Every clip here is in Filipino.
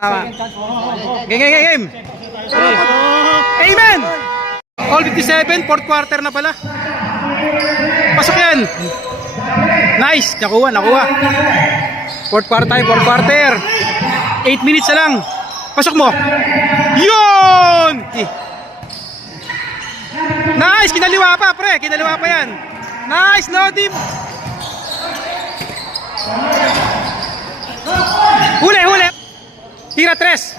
Tama. Game, game, game. Amen! All 57, fourth quarter na pala. Pasok yan. Nice, nakuha, nakuha. Fourth quarter tayo, fourth quarter. 8 minutes na lang. Pasok mo. Yun! Nice, kinaliwa pa, pre. Kinaliwa pa yan. Nice, Lodi. Huli, huli. Tira tres.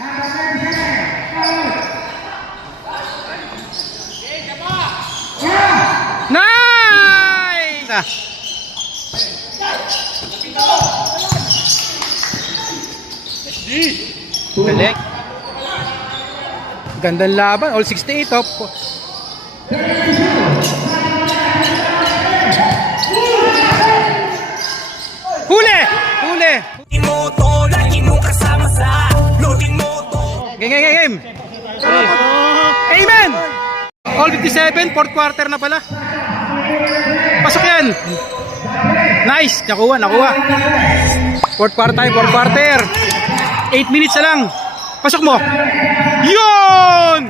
Nice! Galing. Gandang laban. All 68 top. Huli! Huli! Imoto, lagi mo kasama sa Game, game, game. Amen! All 57, fourth quarter na pala. Pasok yan. Nice, nakuha, nakuha. Fourth quarter tayo, fourth quarter. 8 minutes na lang. Pasok mo. Yun!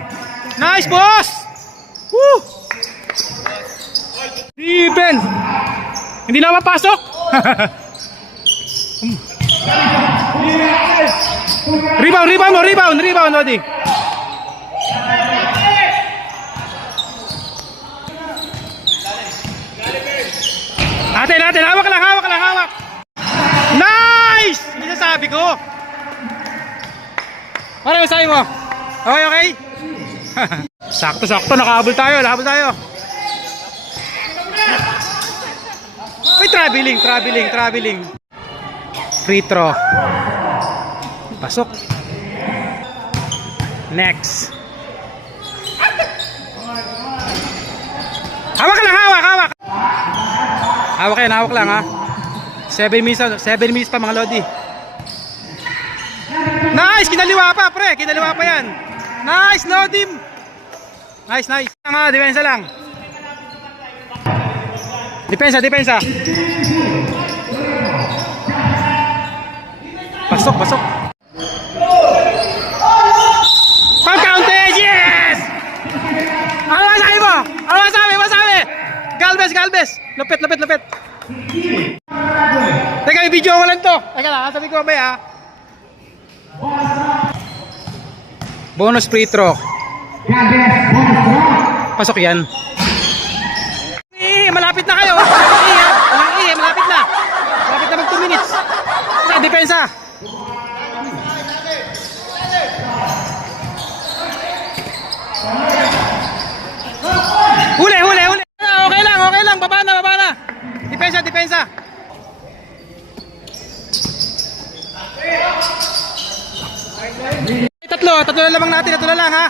Nice, boss! Woo! Steven! Hindi na mapasok? rebound, rebound mo, rebound, rebound, Lodi. Atin, atin, hawak lang, hawak lang, hawak. Nice! Hindi sabi ko. Ano yung sabi mo? Okay, okay? sakto, sakto, nakahabol tayo, nakahabol tayo. Ay, traveling, traveling, traveling. Free throw. Pasok. Next. Hawak lang, hawak, hawak. Hawak yan, hawak lang ha. 7 minutes, 7 minutes pa mga lodi. Nice, kinaliwa pa pre, kinaliwa pa yan. Nice, lodi. Nice, nice. Nga, depensa lang. Depensa, depensa. Pasok, pasok. Galvez, Galvez. Lupit, lupit, lupit. Teka, may video ko lang to. Teka lang, sabi ko mamaya. Bonus free throw. Pasok yan. Eh, malapit na kayo. Ihi, malapit na. Malapit na mag 2 minutes. Sa depensa. Huli, huli, huli. Ah, Okay lang, okay lang. Baba na, baba na. Depensa, depensa. Tatlo, na lamang natin, tatlo lang ha.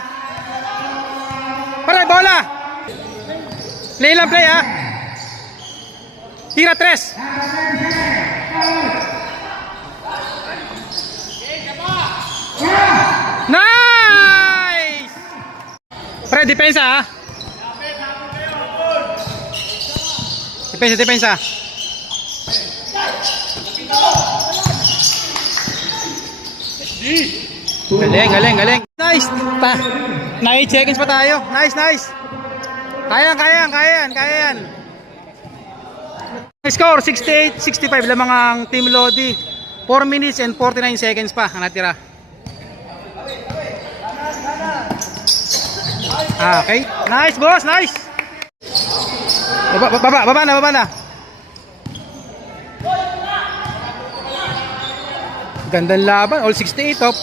Para bola. Play lang play ha. Tira tres. Nice! Pre, depensa ha. Depensa, depensa. Galing, galing, galing. Nice. Pa. 9 seconds pa tayo. Nice, nice. Kaya, kaya, kaya kaya. Score 68-65 lamang ang Team Lodi. 4 minutes and 49 seconds pa ang natira. Ah, okay. Nice, boss. Nice. Baba, baba, baba na, baba na. Gandang laban. All 68 top.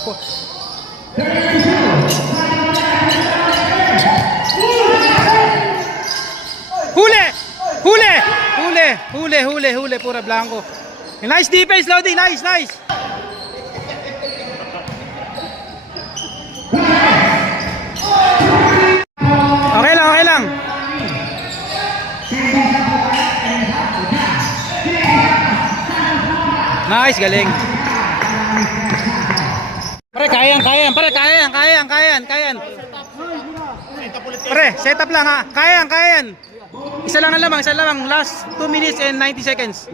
Huli! Huli! Huli! Huli, huli, huli. Pura blanco. Nice defense, Lodi. Nice, nice. Okay lang, okay lang. Nice, galing. Pare, kaya yan, kaya yan. Pare, kaya yan, kaya yan, kaya yan, kaya yan. Pare, set up lang ha. Kaya yan, kaya yan. Isa lang na lamang, isa lamang. Last 2 minutes and 90 seconds.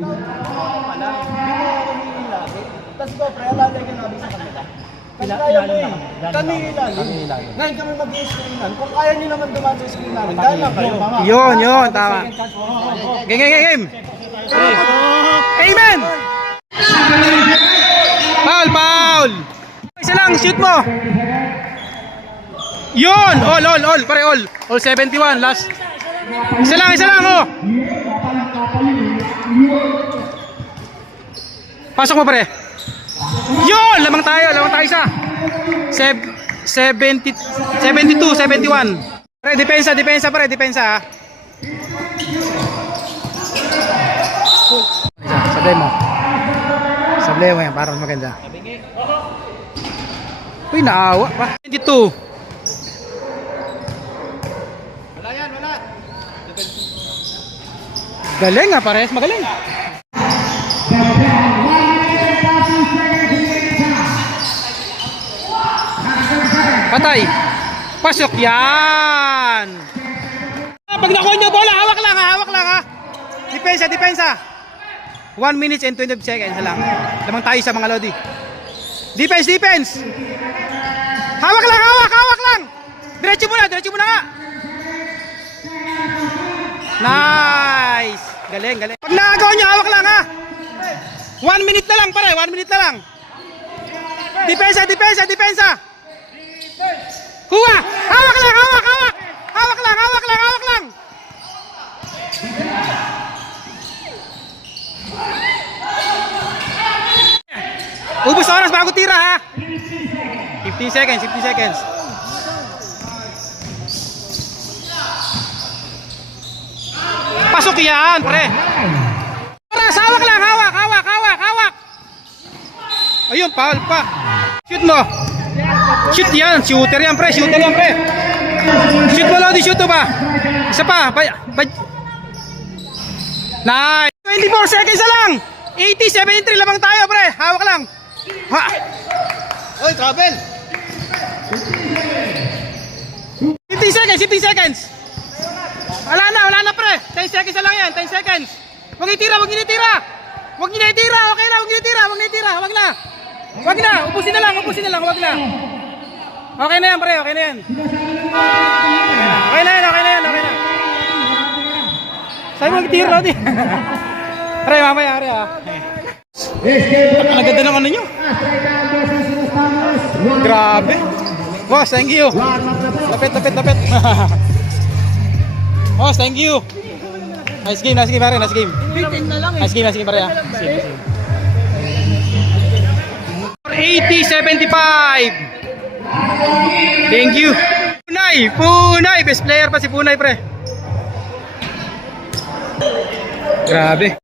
Kasi kaya mo eh. Kami ilalim. Ngayon kami mag-i-screenan. Kung kaya nyo naman dumaan sa screen namin, dahil lang kayo. Yun, yun, tama. Game, game, game, game. Amen! Foul, foul! Isa lang, shoot mo! Yun! All, all, all, pare, all. All 71, last. Isa lang, isa lang, oh! Pasok mo, pare. Yun! Lamang tayo, lamang tayo isa. Seb 70, 72, 71. Pare, depensa, depensa, pare, depensa, ah. Isa, sablay mo. Sablay mo yan, para mas maganda. Uy, naawa pa. 22. Wala yan, wala. Galing ah, pares magaling. Patay. Pasok yan. Ah, Pag nakuha nyo bola, hawak lang ha, hawak lang ha. Depensa, depensa. 1 minutes and 20 seconds lang. Lamang tayo sa mga lodi. Defense, defense. Hawak lang, hawak, hawak lang. Diretso mo na, diretso mo na nga. Nice. Galing, galing. Pag nakagawa nyo, hawak lang ha. 1 minute na lang pare, 1 minute na lang. Depensa, depensa, depensa. Kuha! Hawak lang, hawak, hawak! Hawak lang, hawak lang, hawak lang! Ubus oras bago tira ha! 15 seconds, 15 seconds. Pasok yan, pre! Oras, hawak lang, hawak, hawak, hawak, hawak! Ayun, foul pa. Shoot mo. Shoot yan, shooter yan pre, shooter yan pre. Shoot mo Lodi, shoot mo ba? Isa pa, ba, ba, Nice! 24 seconds na lang! 80, 73 lamang tayo pre, hawak lang. Ha! Oy, travel! 15 seconds, 15 seconds! Wala na, wala na pre! 10 seconds na lang yan, 10 seconds! Huwag itira, huwag itira! Huwag niyo itira, okay na, huwag niyo itira, huwag niyo itira, huwag na! Huwag na, ubusin na lang, ubusin na lang, huwag na! Okay na yan, pre. Okay na yan. Okay na yan, okay na yan, okay na. Sabi mo, tiro Rodi. Pre, mamaya, pre, ah. Ang ganda ng ano nyo. Grabe. Boss, thank you. Lapit, lapit, lapit. Boss, thank you. Nice game, nice game, pare, nice game. Nice game, nice game, pare, ah. Nice game, nice game. 80, 75. Thank you. Punay, Punay, best player pa si Punay pre. Grabe.